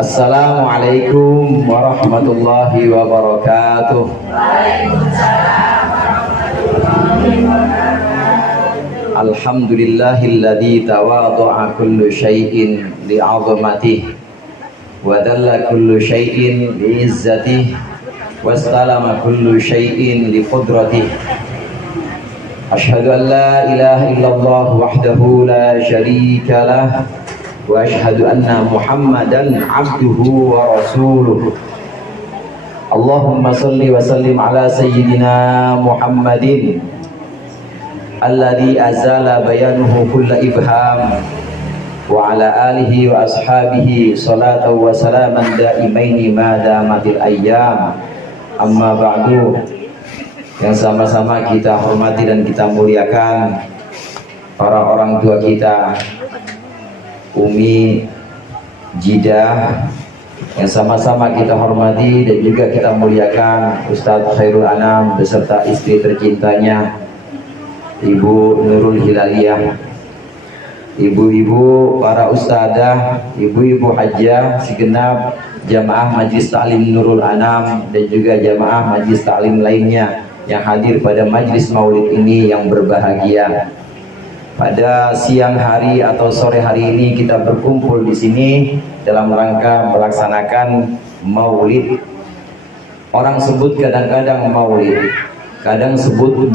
Assalamualaikum warahmatullahi wabarakatuh. Waalaikumsalam warahmatullahi wabarakatuh. Alhamdulillahilladzi tawadha'a kullu syai'in li'azamatihi wa dalla kullu syai'in li'izzatihi wastalama kullu syai'in liqudratihi. Asyhadu an la ilaha illallah wahdahu la syarika lah wa asyhadu anna Muhammadan abduhu wa rasuluh. Allahumma salli wa sallim ala sayyidina Muhammadin alladhi azala bayanuhu kulla ibham wa ala alihi wa ashabihi salatan wa salaman daimaini ma damatil ayyam. Amma ba'du. Yang sama-sama kita hormati dan kita muliakan para orang tua kita, Umi, Jidah, yang sama-sama kita hormati dan juga kita muliakan Ustadz Khairul Anam beserta istri tercintanya Ibu Nurul Hilaliyah, ibu-ibu para ustadzah, ibu-ibu hajjah, segenap jamaah Majlis Ta'lim Nurul Anam dan juga jamaah Majlis Ta'lim lainnya yang hadir pada majlis maulid ini yang berbahagia. Pada siang hari atau sore hari ini kita berkumpul di sini dalam rangka melaksanakan maulid. Orang sebut kadang-kadang maulid, kadang sebut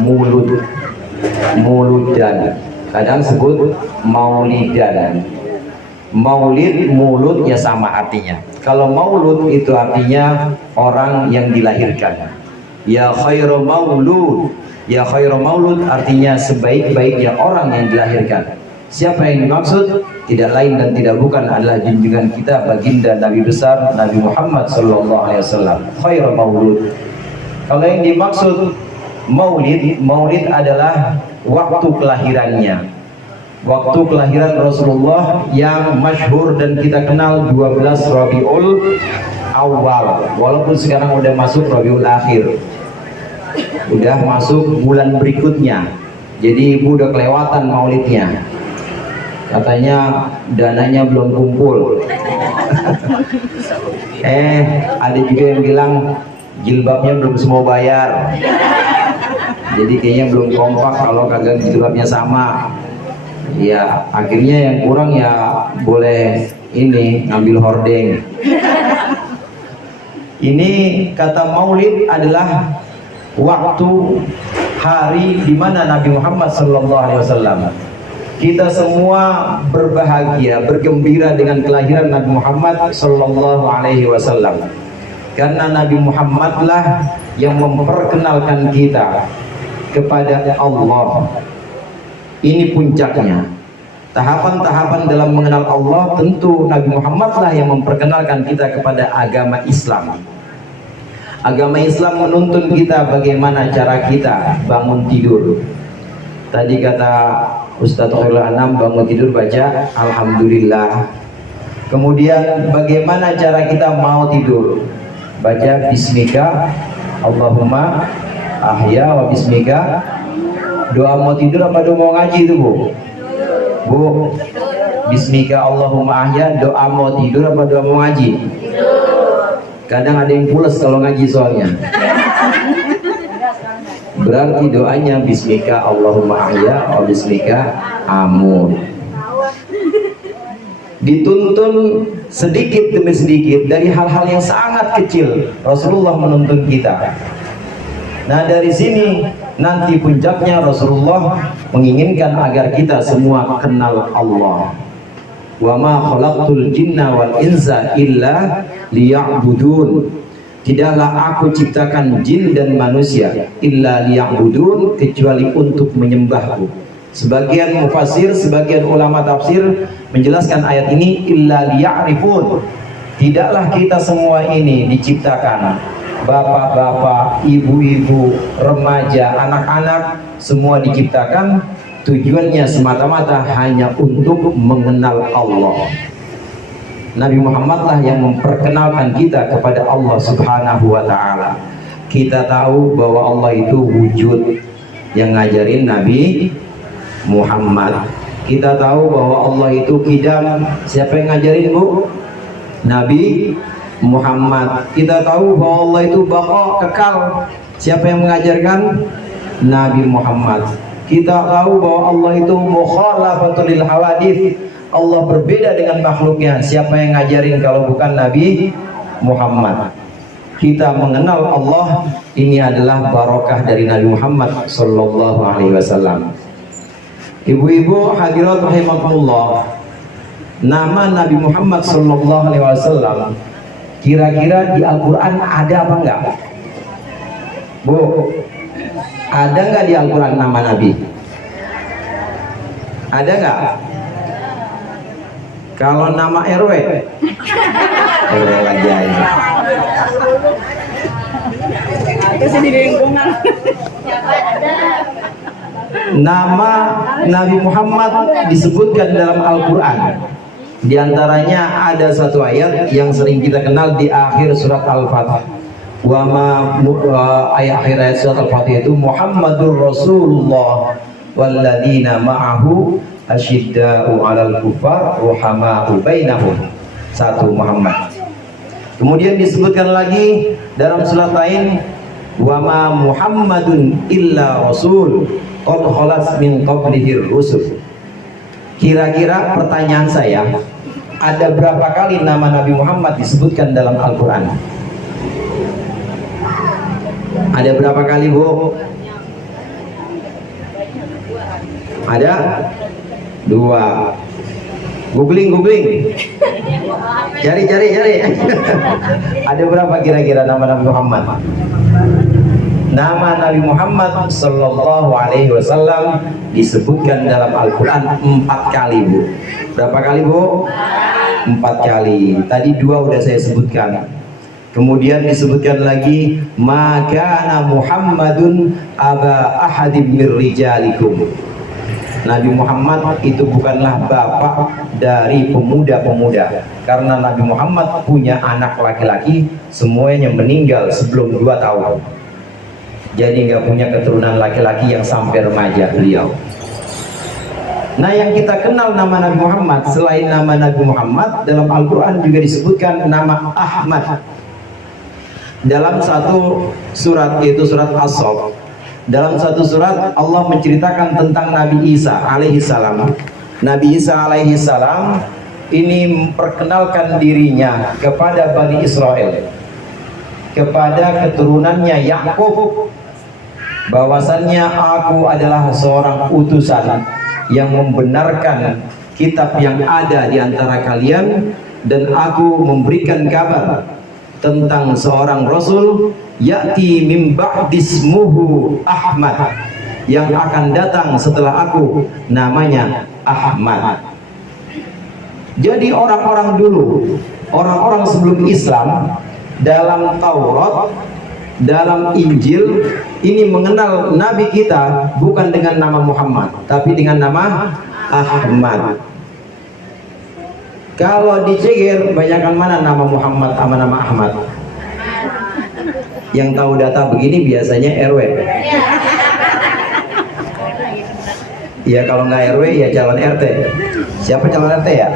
muludan, kadang sebut maulidan. Maulid, mulut ya sama artinya. Kalau maulud itu artinya orang yang dilahirkan. Ya khairu maulud, ya khairu maulud artinya sebaik-baiknya orang yang dilahirkan. Siapa yang dimaksud? Tidak lain dan tidak bukan adalah junjungan kita baginda Nabi besar Nabi Muhammad SAW. Khairu maulud. Kalau yang dimaksud maulid, maulid adalah waktu kelahirannya. Waktu kelahiran Rasulullah yang masyhur dan kita kenal 12 Rabiul Awal. Walaupun sekarang udah masuk Rabiul Akhir, udah masuk bulan berikutnya, jadi ibu udah kelewatan maulidnya. Katanya dananya belum kumpul. Ada juga yang bilang jilbabnya belum semua bayar. Jadi kayaknya belum kompak kalau kagak jilbabnya sama. Ya akhirnya yang kurang ya boleh ini ngambil hordeng. Ini kata maulid adalah waktu hari di mana Nabi Muhammad SAW, kita semua berbahagia, bergembira dengan kelahiran Nabi Muhammad SAW. Karena Nabi Muhammadlah yang memperkenalkan kita kepada Allah. Ini puncaknya. Tahapan-tahapan dalam mengenal Allah, tentu Nabi Muhammadlah yang memperkenalkan kita kepada agama Islam. Agama Islam menuntun kita bagaimana cara kita bangun tidur. Tadi kata Ustadz Khairul Anam, bangun tidur baca Alhamdulillah. Kemudian bagaimana cara kita mau tidur? Baca Bismika Allahumma ahya wa bismika. Doa mau tidur apa doa mau ngaji itu Bu? Bu, Bismika Allahumma ahya, doa mau tidur apa doa mau ngaji? Kadang ada yang pules kalau ngaji soalnya. Berarti doanya Bismika Allahumma ahya wa bismika amut. Dituntun sedikit demi sedikit dari hal-hal yang sangat kecil. Rasulullah menuntun kita. Nah dari sini nanti puncaknya Rasulullah menginginkan agar kita semua kenal Allah. Wa ma khalaqtul jinna wal insa illa liya'budun. Tidaklah aku ciptakan jin dan manusia illa liya'budun, kecuali untuk menyembahku. Sebagian mufassir, sebagian ulama tafsir menjelaskan ayat ini illa liya'rifun. Tidaklah kita semua ini diciptakan, bapak-bapak, ibu-ibu, remaja, anak-anak, semua diciptakan tujuannya semata-mata hanya untuk mengenal Allah. Nabi Muhammadlah yang memperkenalkan kita kepada Allah Subhanahu wa ta'ala. Kita tahu bahwa Allah itu wujud, yang ngajarin Nabi Muhammad. Kita tahu bahwa Allah itu kidam. Siapa yang ngajarin Bu? Nabi Muhammad. Kita tahu bahwa Allah itu baqa, kekal. Siapa yang mengajarkan? Nabi Muhammad. Kita tahu bahwa Allah itu mukhalafatul lil hawadits. Allah berbeda dengan makhluknya. Siapa yang ngajarin kalau bukan Nabi Muhammad? Kita mengenal Allah ini adalah barokah dari Nabi Muhammad sallallahu alaihi wasallam. Ibu-ibu hadirat rahimakumullah, nama Nabi Muhammad sallallahu alaihi wasallam kira-kira di Al-Qur'an ada apa enggak? Bu, ada enggak di Al-Qur'an nama Nabi? Ada enggak? Kalau nama RW? RW lagi aja. Nama Nabi Muhammad disebutkan dalam Al-Quran. Di antaranya ada satu ayat yang sering kita kenal di akhir surat Al-Fatih. Ayat surat Al-Fatih itu Muhammadur Rasulullah walladzina ma'ahu asyidda'u 'alal kuffar ruhama'u bainahum. Satu Muhammad. Kemudian disebutkan lagi dalam surat lain wa ma Muhammadun illa rasul qad khalas min qablihi rusul. Kira-kira pertanyaan saya, ada berapa kali nama Nabi Muhammad disebutkan dalam Al-Qur'an? Ada berapa kali, Bu? Ada? 2. Googling. Cari. Ada berapa kira-kira nama Nabi Muhammad? Nama Nabi Muhammad sallallahu alaihi wasallam disebutkan dalam Al-Qur'an 4 kali, Bu. Berapa kali, Bu? 4 kali. Tadi 2 udah saya sebutkan. Kemudian disebutkan lagi maka Muhammadun aba ahadim mir rijalikum. Nabi Muhammad itu bukanlah bapak dari pemuda-pemuda, karena Nabi Muhammad punya anak laki-laki semuanya meninggal sebelum 2 tahun. Jadi nggak punya keturunan laki-laki yang sampai remaja beliau. Nah, yang kita kenal nama Nabi Muhammad selain nama Nabi Muhammad, dalam Al-Quran juga disebutkan nama Ahmad. Dalam satu surat, yaitu surat As-Saff, dalam satu surat Allah menceritakan tentang Nabi Isa alaihissalam. Nabi Isa alaihissalam ini memperkenalkan dirinya kepada Bani Israel, kepada keturunannya Yakub, bahwasannya aku adalah seorang utusan yang membenarkan kitab yang ada di antara kalian, dan aku memberikan kabar tentang seorang rasul ya'ti min ba'dismuhu Ahmad, yang akan datang setelah aku, namanya Ahmad. Jadi orang-orang dulu, orang-orang sebelum Islam, dalam Taurat, dalam Injil ini mengenal Nabi kita bukan dengan nama Muhammad, tapi dengan nama Ahmad. Kalau diceger, banyakkan mana nama Muhammad sama nama Ahmad? Yang tahu data begini biasanya RW. Ya kalau nggak RW ya calon RT. Siapa calon RT ya?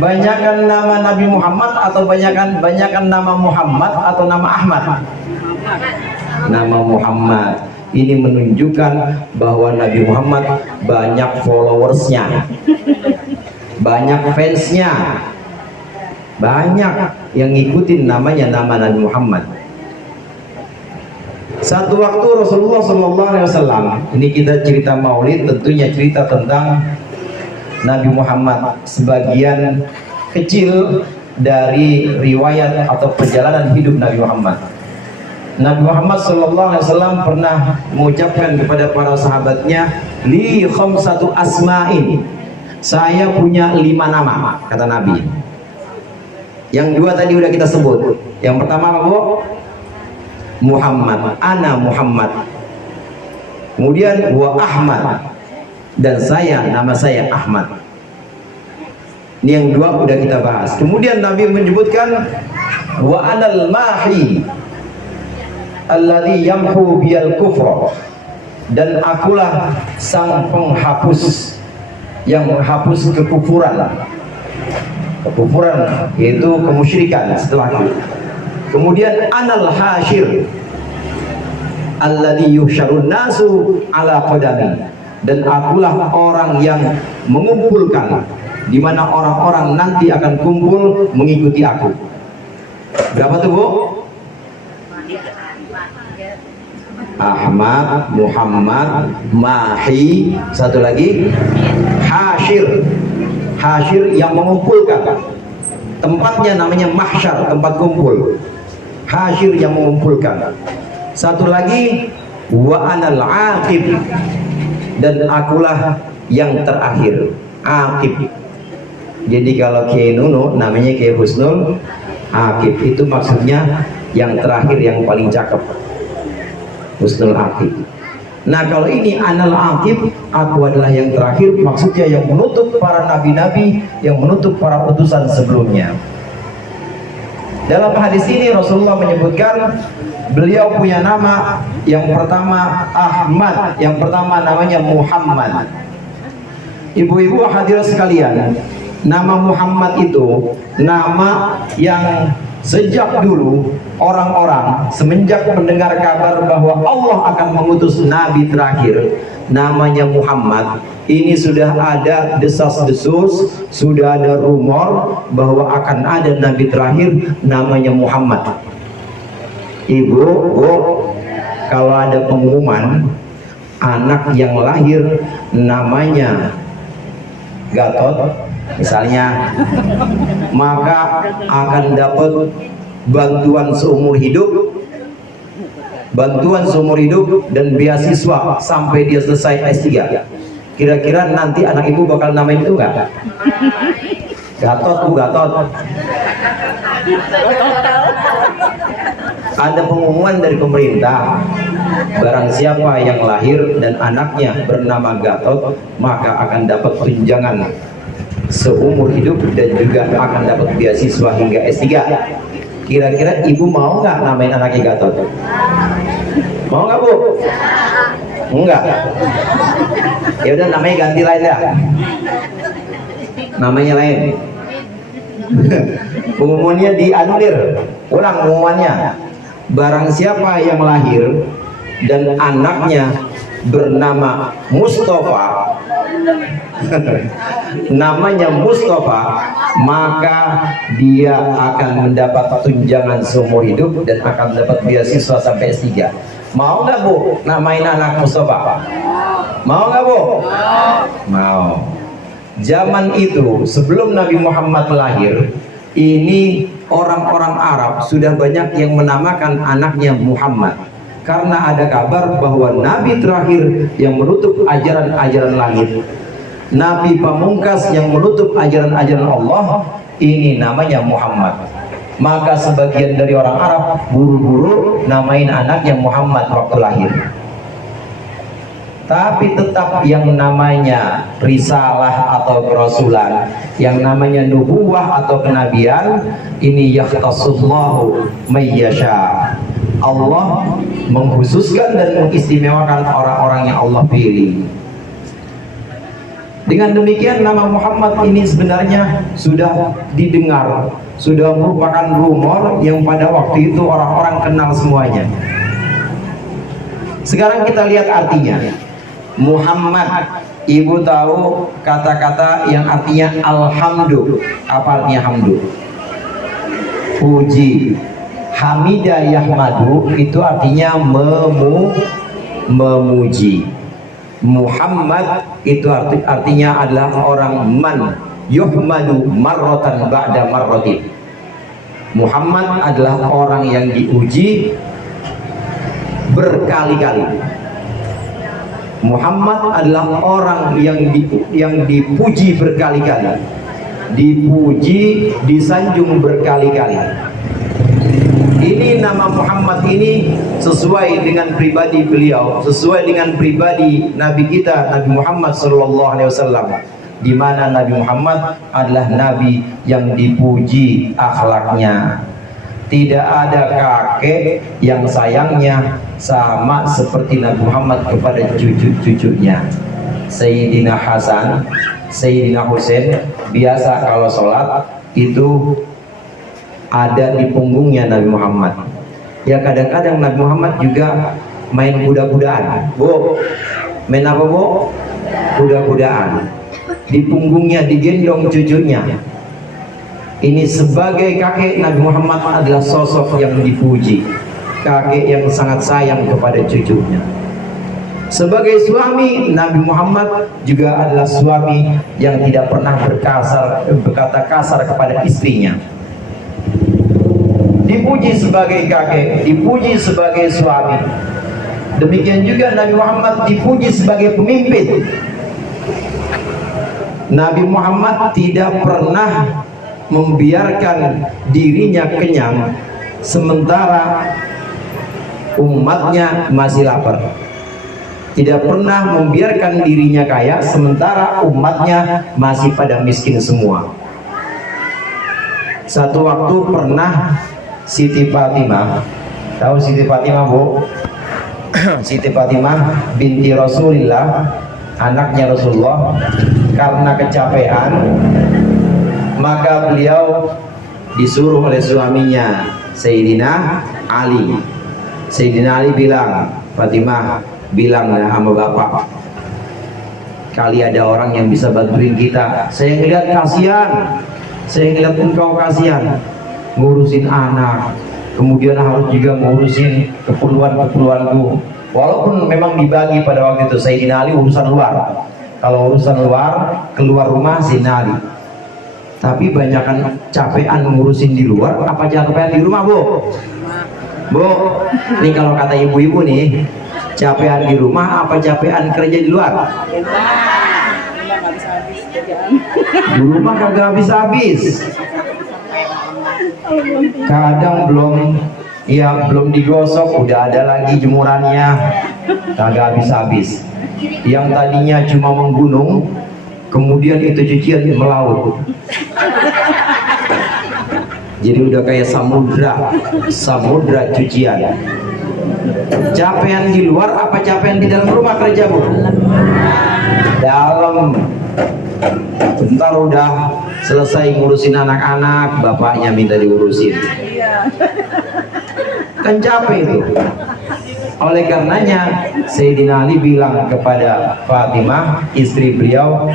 Banyakkan nama Nabi Muhammad atau banyakkan nama Muhammad atau nama Ahmad? Nama Muhammad. Ini menunjukkan bahwa Nabi Muhammad banyak followersnya, banyak fansnya, banyak yang ngikutin namanya, nama Nabi Muhammad. Satu waktu Rasulullah SAW, ini kita cerita maulid, tentunya cerita tentang Nabi Muhammad, sebagian kecil dari riwayat atau perjalanan hidup Nabi Muhammad. Nabi Muhammad SAW pernah mengucapkan kepada para sahabatnya, li khamsatu asma'in, saya punya 5 nama, kata Nabi. Yang 2 tadi udah kita sebut. Yang pertama apa, Bu? Muhammad, ana Muhammad. Kemudian wa Ahmad, dan saya, nama saya Ahmad. Ini yang 2 udah kita bahas. Kemudian Nabi menyebutkan wa anal mahi alladhi yamhu biyal kufra, dan akulah sang penghapus yang menghapus kekufuran, yaitu kemusyrikan setelahku. Kemudian anal hasyir alladhi yuhsyarun nasu ala qadami, dan akulah orang yang mengumpulkan, di mana orang-orang nanti akan kumpul mengikuti aku. Berapa tuh, Bu? Ahmad, Muhammad, Mahi, satu lagi Hasyir. Hasyir yang mengumpulkan. Tempatnya namanya mahsyar, tempat kumpul. Hasyir yang mengumpulkan. Satu lagi wa anal aqib, dan akulah yang terakhir. Aqib. Jadi kalau Kiai Nunu namanya Kiai Husnul Aqib, itu maksudnya yang terakhir, yang paling cakep. Husnul Aqib. Nah, kalau ini anal aqib, aku adalah yang terakhir, maksudnya yang menutup para nabi-nabi, yang menutup para utusan sebelumnya. Dalam hadis ini Rasulullah menyebutkan beliau punya nama, yang pertama Ahmad, yang pertama namanya Muhammad. Ibu-ibu hadirat sekalian, nama Muhammad itu nama yang sejak dulu orang-orang semenjak mendengar kabar bahwa Allah akan mengutus nabi terakhir namanya Muhammad, ini sudah ada desas-desus, sudah ada rumor bahwa akan ada nabi terakhir namanya Muhammad. Ibu, kalau ada pengumuman anak yang lahir namanya Gatot misalnya, maka akan dapat bantuan seumur hidup, dan beasiswa sampai dia selesai S3. Kira-kira nanti anak ibu bakal namain itu enggak? Gatot, Bu, Gatot. Ada pengumuman dari pemerintah, barang siapa yang lahir dan anaknya bernama Gatot, maka akan dapat tunjangan seumur hidup dan juga akan dapat beasiswa hingga S3. Kira-kira ibu mau nggak namain anaknya Gatot? Mau nggak, Bu? Enggak. Ya udah, namanya ganti lain ya. Namanya lain. Pengumumannya dianulir. Ulang pengumumannya. Barang siapa yang lahir dan anaknya bernama Mustafa, namanya Mustafa, maka dia akan mendapat tunjangan seumur hidup dan akan mendapat beasiswa sampai S3. Mau nggak, Bu, namain anak Mustafa? Mau nggak, Bu? Mau. Zaman itu sebelum Nabi Muhammad lahir, ini orang-orang Arab sudah banyak yang menamakan anaknya Muhammad, karena ada kabar bahwa nabi terakhir yang menutup ajaran-ajaran langit, nabi pamungkas yang menutup ajaran-ajaran Allah, ini namanya Muhammad. Maka sebagian dari orang Arab buru-buru namain anaknya Muhammad waktu lahir. Tapi tetap yang namanya risalah atau kerasulan, yang namanya nubuwah atau kenabian, ini yakhtassullahu mayyasha. Allah mengkhususkan dan mengistimewakan orang-orang yang Allah pilih. Dengan demikian nama Muhammad ini sebenarnya sudah didengar, sudah merupakan rumor yang pada waktu itu orang-orang kenal semuanya. Sekarang kita lihat artinya. Muhammad, ibu tahu kata-kata yang artinya alhamdu. Apa artinya hamdu? Puji. Hamidah yahmadu itu artinya memuji. Muhammad itu artinya adalah orang man yuhmadu marrotan ba'da marrotin. Muhammad adalah orang yang diuji berkali-kali. Muhammad adalah orang yang dipuji berkali-kali, dipuji, disanjung berkali-kali. Ini nama Muhammad ini sesuai dengan pribadi beliau, sesuai dengan pribadi Nabi kita, Nabi Muhammad SAW, di mana Nabi Muhammad adalah Nabi yang dipuji akhlaknya. Tidak ada kakek yang sayangnya sama seperti Nabi Muhammad kepada cucu-cucunya. Sayyidina Hasan, Sayyidina Husain biasa kalau sholat itu ada di punggungnya Nabi Muhammad. Ya kadang-kadang Nabi Muhammad juga main kuda-kudaan. Bu, main apa bu? Kuda-kudaan. Di punggungnya digendong cucunya. Ini sebagai kakek, Nabi Muhammad adalah sosok yang dipuji, kakek yang sangat sayang kepada cucunya. Sebagai suami, Nabi Muhammad juga adalah suami yang tidak pernah berkata kasar kepada istrinya. Dipuji sebagai kakek, dipuji sebagai suami. Demikian juga Nabi Muhammad dipuji sebagai pemimpin. Nabi Muhammad tidak pernah membiarkan dirinya kenyang sementara umatnya masih lapar. Tidak pernah membiarkan dirinya kaya sementara umatnya masih pada miskin semua. Satu waktu pernah Siti Fatimah, tahu Siti Fatimah bu? Siti Fatimah binti Rasulullah, anaknya Rasulullah, karena kecapean maka beliau disuruh oleh suaminya Sayyidina Ali. Sayyidina Ali bilang, Fatimah, bilanglah sama bapak, kali ada orang yang bisa bantuin kita. Saya ngeliat kasihan, saya ngeliat engkau kasihan ngurusin anak, kemudian harus juga ngurusin keperluan-keperluanku. Walaupun memang dibagi pada waktu itu Sayyidina Ali urusan luar. Kalau urusan luar, keluar rumah Sayyidina Ali. Tapi banyakan capean ngurusin di luar apa capean di rumah bu? Bu, ini kalau kata ibu-ibu nih, capean di rumah apa capean kerja di luar? Di rumah kagak habis-habis. Kadang belum digosok udah ada lagi jemurannya, kagak habis-habis. Yang tadinya cuma menggunung, kemudian itu cucian melaut. Jadi udah kayak samudra cucian. Capean di luar apa capean di dalam rumah kerja bu? Dalam. Bentar udah selesai ngurusin anak-anak, bapaknya minta diurusin. Kan capek itu. Oleh karenanya Sayyidina Ali bilang kepada Fatimah, istri beliau,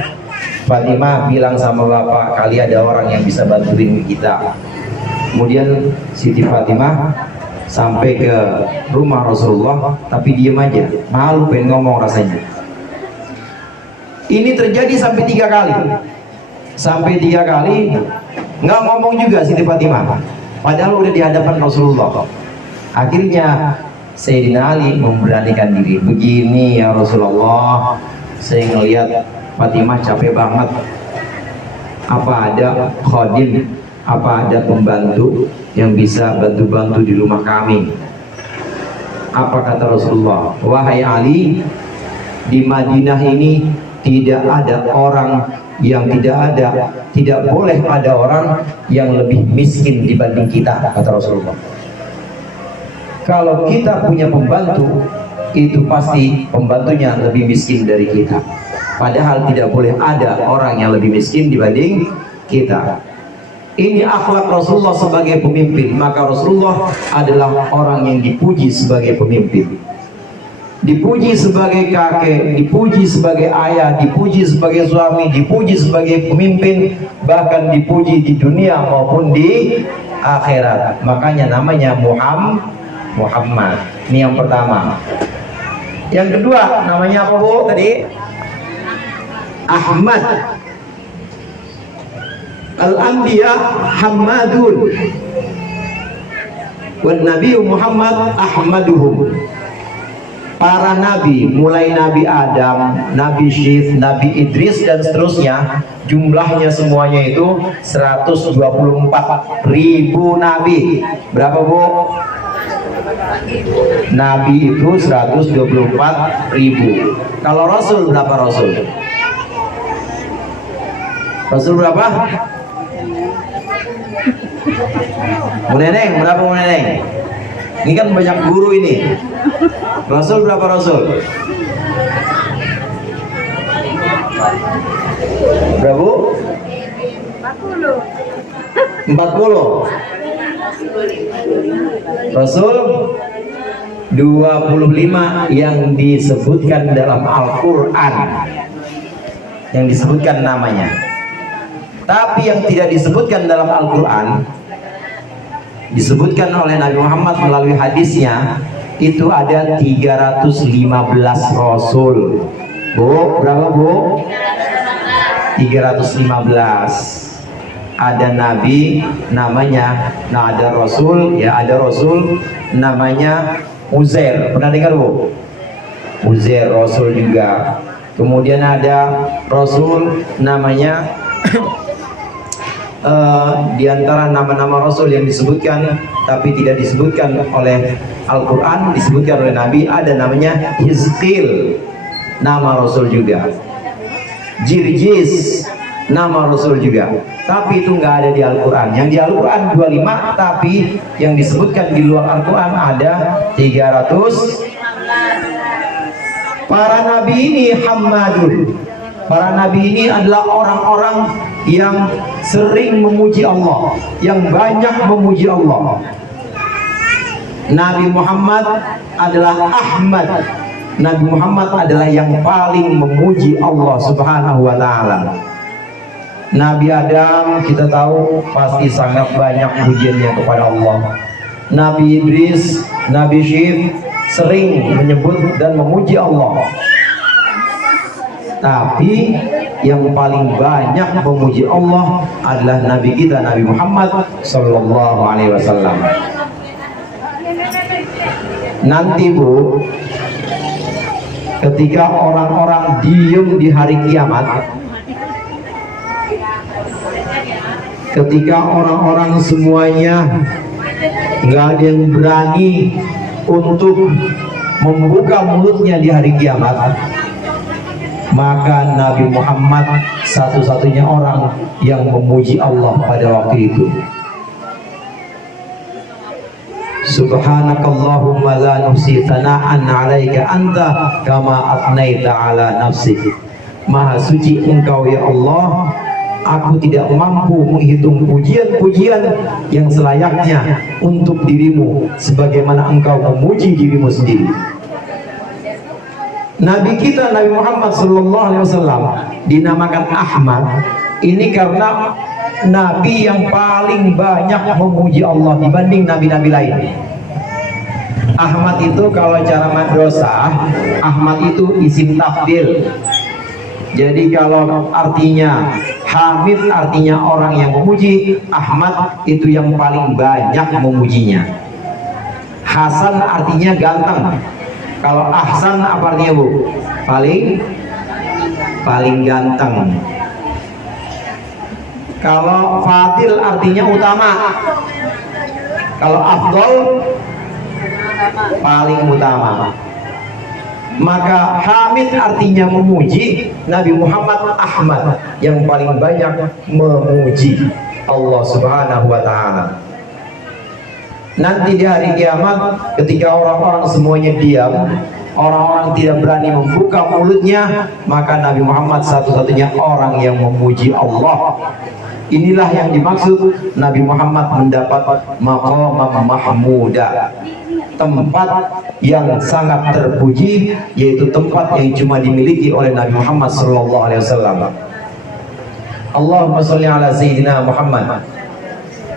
Fatimah bilang sama bapak, kali ada orang yang bisa bantuin kita. Kemudian Siti Fatimah sampai ke rumah Rasulullah, tapi diem aja, malu pengen ngomong rasanya. Ini terjadi sampai 3 kali. Sampai 3 kali nggak ngomong juga Siti Fatimah, padahal udah di hadapan Rasulullah. Akhirnya Sayyidina Ali memberanikan diri, begini ya Rasulullah, saya ngelihat Fatimah capek banget, apa ada khadim, apa ada pembantu yang bisa bantu-bantu di rumah kami? Apa kata Rasulullah? Wahai Ali, di Madinah ini tidak ada orang yang tidak boleh ada orang yang lebih miskin dibanding kita, kata Rasulullah. Kalau kita punya pembantu, itu pasti pembantunya lebih miskin dari kita. Padahal tidak boleh ada orang yang lebih miskin dibanding kita. Ini akhlak Rasulullah sebagai pemimpin. Maka Rasulullah adalah orang yang dipuji sebagai pemimpin, dipuji sebagai kakek, dipuji sebagai ayah, dipuji sebagai suami, dipuji sebagai pemimpin, bahkan dipuji di dunia maupun di akhirat. Makanya namanya Muhammad. Ini yang pertama. Yang kedua namanya apa bu tadi? Ahmad. Al-Anbiya Hammadun, wan Nabi Muhammad Ahmaduhum. Para nabi, mulai Nabi Adam, Nabi Syith, Nabi Idris dan seterusnya, jumlahnya semuanya itu 124.000 nabi. Berapa bu? Nabi itu 124.000. Kalau Rasul berapa Rasul? Rasul berapa? Bu Neneng, berapa Bu Neneng? Ini kan banyak guru ini. Rasul berapa Rasul? Berapa? 40. Rasul 25 yang disebutkan dalam Al-Quran, yang disebutkan namanya. Tapi yang tidak disebutkan dalam Al-Quran, disebutkan oleh Nabi Muhammad melalui hadisnya, itu ada 315 Rasul. Bu, berapa Bu? 315. Ada Nabi namanya, nah ada Rasul, ya ada Rasul namanya Uzair. Pernah dengar Bu? Uzair Rasul juga. Kemudian ada Rasul namanya di antara nama-nama Rasul yang disebutkan tapi tidak disebutkan oleh Al-Quran, disebutkan oleh Nabi, ada namanya Hizqil, nama Rasul juga. Jirjis, nama Rasul juga, tapi itu nggak ada di Al-Quran. Yang di Al-Quran 25, tapi yang disebutkan di luar Al-Quran ada 300. Para nabi ini hammadun. Para nabi ini adalah orang-orang yang sering memuji Allah, yang banyak memuji Allah. Nabi Muhammad adalah Ahmad. Nabi Muhammad adalah yang paling memuji Allah Subhanahu wa ta'ala. Nabi Adam kita tahu pasti sangat banyak pujiannya kepada Allah. Nabi Idris, Nabi Syif sering menyebut dan memuji Allah. Tapi yang paling banyak memuji Allah adalah Nabi kita, Nabi Muhammad Sallallahu Alaihi Wasallam. Nanti Bu, ketika orang-orang diem di hari kiamat, ketika orang-orang semuanya nggak ada yang berani untuk membuka mulutnya di hari kiamat, maka Nabi Muhammad satu-satunya orang yang memuji Allah pada waktu itu. Subhanakallahumma la nuhsi thana'an 'alaika anta kama atnaita 'ala nafsik. Maha suci Engkau ya Allah, aku tidak mampu menghitung pujian-pujian yang selayaknya untuk dirimu sebagaimana Engkau memuji dirimu sendiri. Nabi kita Nabi Muhammad Sallallahu Alaihi Wasallam dinamakan Ahmad ini karena Nabi yang paling banyak memuji Allah dibanding nabi-nabi lain. Ahmad itu kalau cara madrasah, Ahmad itu isim tafdil. Jadi kalau artinya Hamid artinya orang yang memuji, Ahmad itu yang paling banyak memujinya. Hasan artinya ganteng. Kalau Ahsan apa artinya Bu? Paling ganteng. Kalau Fadil artinya utama. Kalau Afdol paling utama. Maka Hamid artinya memuji, Nabi Muhammad Ahmad yang paling banyak memuji Allah Subhanahu wa ta'ala. Nanti di hari kiamat ketika orang-orang semuanya diam, orang-orang tidak berani membuka mulutnya, maka Nabi Muhammad satu-satunya orang yang memuji Allah. Inilah yang dimaksud Nabi Muhammad mendapat maqam mahmuda, tempat yang sangat terpuji, yaitu tempat yang cuma dimiliki oleh Nabi Muhammad sallallahu alaihi wasallam. Allahumma shalli ala sayyidina Muhammad.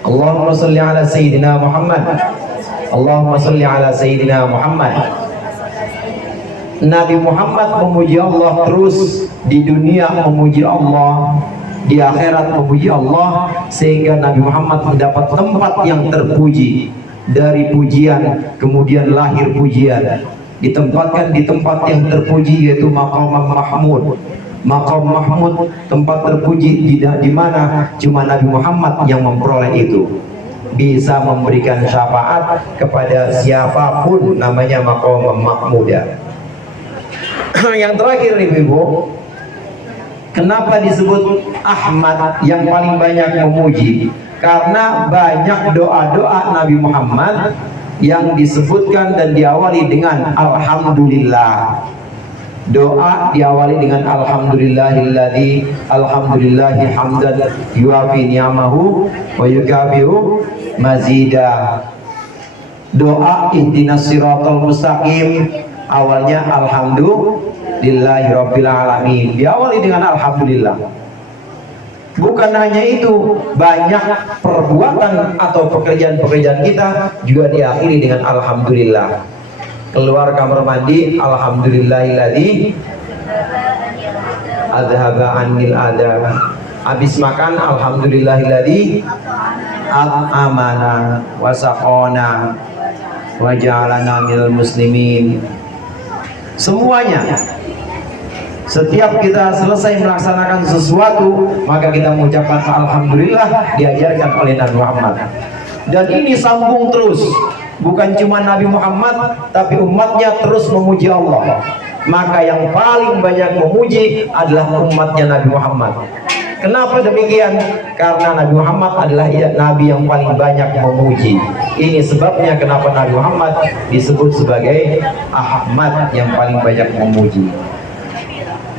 Allahumma shalli ala sayyidina Muhammad. Allahumma shalli ala sayyidina Muhammad. Nabi Muhammad memuji Allah terus, di dunia memuji Allah, di akhirat memuji Allah, sehingga Nabi Muhammad mendapat tempat yang terpuji. Dari pujian kemudian lahir pujian, ditempatkan di tempat yang terpuji, yaitu maqam mahmud. Maqam mahmud, tempat terpuji di mana cuma Nabi Muhammad yang memperoleh itu, bisa memberikan syafaat kepada siapapun, namanya maqam mahmuda. Yang terakhir nih Ibu, kenapa disebut Ahmad yang paling banyak memuji? Karena banyak doa-doa Nabi Muhammad yang disebutkan dan diawali dengan alhamdulillah. Doa diawali dengan alhamdulillahilladzi alhamdulillahi hamdan yuafi ni'amahu wa yukafi'u mazida. Doa ihdinas siratal mustaqim awalnya alhamdulillahirabbil alamin, diawali dengan alhamdulillah. Bukan hanya itu, banyak perbuatan atau pekerjaan-pekerjaan kita juga diakhiri dengan alhamdulillah. Keluar kamar mandi, alhamdulillahilladzi adhaba anil adha. Habis makan, alhamdulillahilladzi at'amana wa saqona wa ja'alana minal muslimin. Semuanya, setiap kita selesai melaksanakan sesuatu, maka kita mengucapkan alhamdulillah, diajarkan oleh Nabi Muhammad. Dan ini sambung terus, bukan cuma Nabi Muhammad, tapi umatnya terus memuji Allah. Maka yang paling banyak memuji adalah umatnya Nabi Muhammad. Kenapa demikian? Karena Nabi Muhammad adalah Nabi yang paling banyak memuji. Ini sebabnya kenapa Nabi Muhammad disebut sebagai Ahmad, yang paling banyak memuji.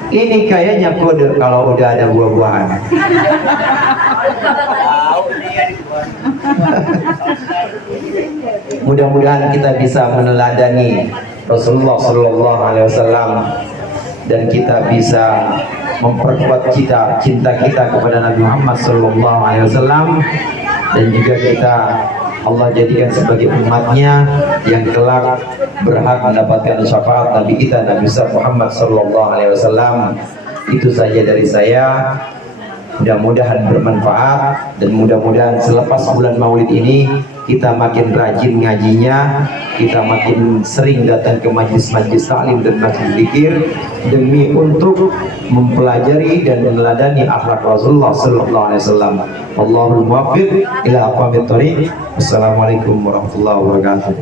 Ini kayaknya kode kalau udah ada buah-buahan. Mudah-mudahan kita bisa meneladani Rasulullah Sallallahu Alaihi Wasallam, dan kita bisa memperkuat cinta kita kepada Nabi Muhammad Sallallahu Alaihi Wasallam, dan juga kita Allah jadikan sebagai umatnya yang kelak berhak mendapatkan syafaat Nabi kita Nabi Muhammad Sallallahu Alaihi Wasallam. Itu saja dari saya. Mudah-mudahan bermanfaat, dan mudah-mudahan selepas bulan Maulid ini kita makin rajin ngajinya, kita makin sering datang ke majlis-majlis taklim dan majlis zikir demi untuk mempelajari dan meneladani akhlak Rasulullah Sallallahu Alaihi Wasallam. Allahul muwaffiq ila aqwamit thoriq. Wassalamualaikum warahmatullahi wabarakatuh.